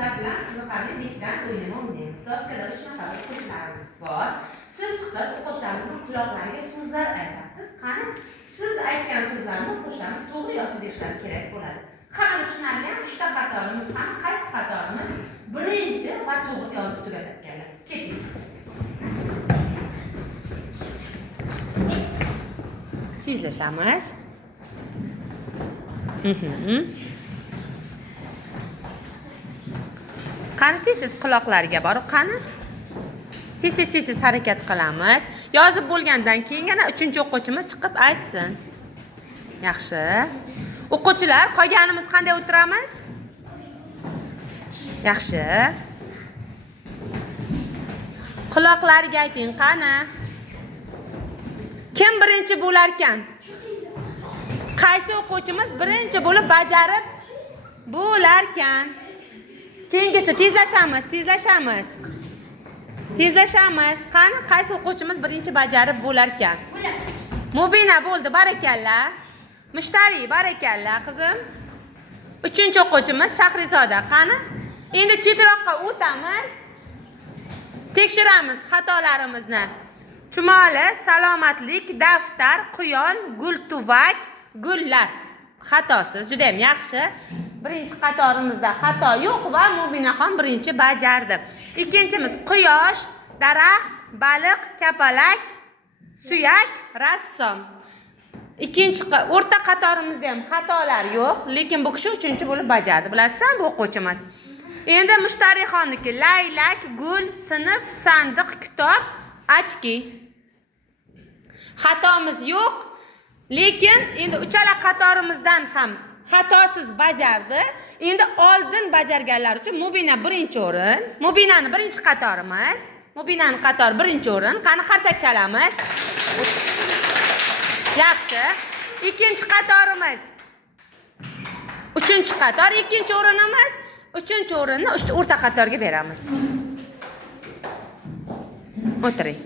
sizlar bilan qiziqarli diktan o'yinini o'ynaymiz. Doskada 3 nafar o'quvchilarimiz bor. Siz chiqib o'quvchilarimizning quloqlariga so'zlar aytasiz. Qani siz aytgan so'zlarni o'quvchilarimiz to'g'ri yozib berishlari kerak bo'ladi. Hamma tushunadigan 3 ta qatorimiz ham qaysi qatorimiz birinchi va to'g'ri yozib tugatadiganlar. Keting. Tezlashamiz. Qani tez quloqlariga borib, qani tez harakat qilamiz. Yozib bo'lgandan keyin yana 3-o'quvchimiz chiqib aytsin. Yaxshi. O'quvchilar, qolganimiz qanday o'tiramiz? Yaxshi. Quloqlariga ayting, qani. Kim birinchi bo'lar ekan? Qaysi o'quvchimiz birinchi bo'lib bajarib bo'lar ekan? Keyingisi tezlashamiz. Qani qaysi o'quvchimiz birinchi bajarib bo'lar ekan? Mubina bo'ldi, barakalla. Mushtari, barakalla qizim. 3-o'quvchimiz Shahrizoda. Qani? Endi chetroqqa o'tamiz. Tekshiramiz xatolarimizni. Chumoli, salomatlik, daftar, quyon, gultuvak, gullar. Xatosiz, juda ham yaxshi. Birinchi qatorimizda xato yo'q va Mubinaxon birinchi bajardi. Ikkinchimiz quyosh, daraxt, baliq, kapalak, suyak, rassom. Ikkinchi o'rta qatorimizda ham xatolar yo'q, lekin bu kishi 3-chi bo'lib bajardi. Bilasizmi, bu o'quvchimiz. Endi Mushtarixonniki laylak, gul, sinf, sandiq, kitob, ochki. Xatomiz yo'q, lekin endi uchala qatorimizdan ham xatosiz bajardi. Endi oldin bajarganlar uchun Mubina birinchi o'rin. Mubinani birinchi qatorimiz. Mubinani qatori birinchi o'rin. Qani qarsak chalamiz. Yaxshi. Ikkinchi qatorimiz. 3-chi qator, ikkinchi o'rinimiz. 3-chi o'rinni o'rta qatorga beramiz. O'tiring.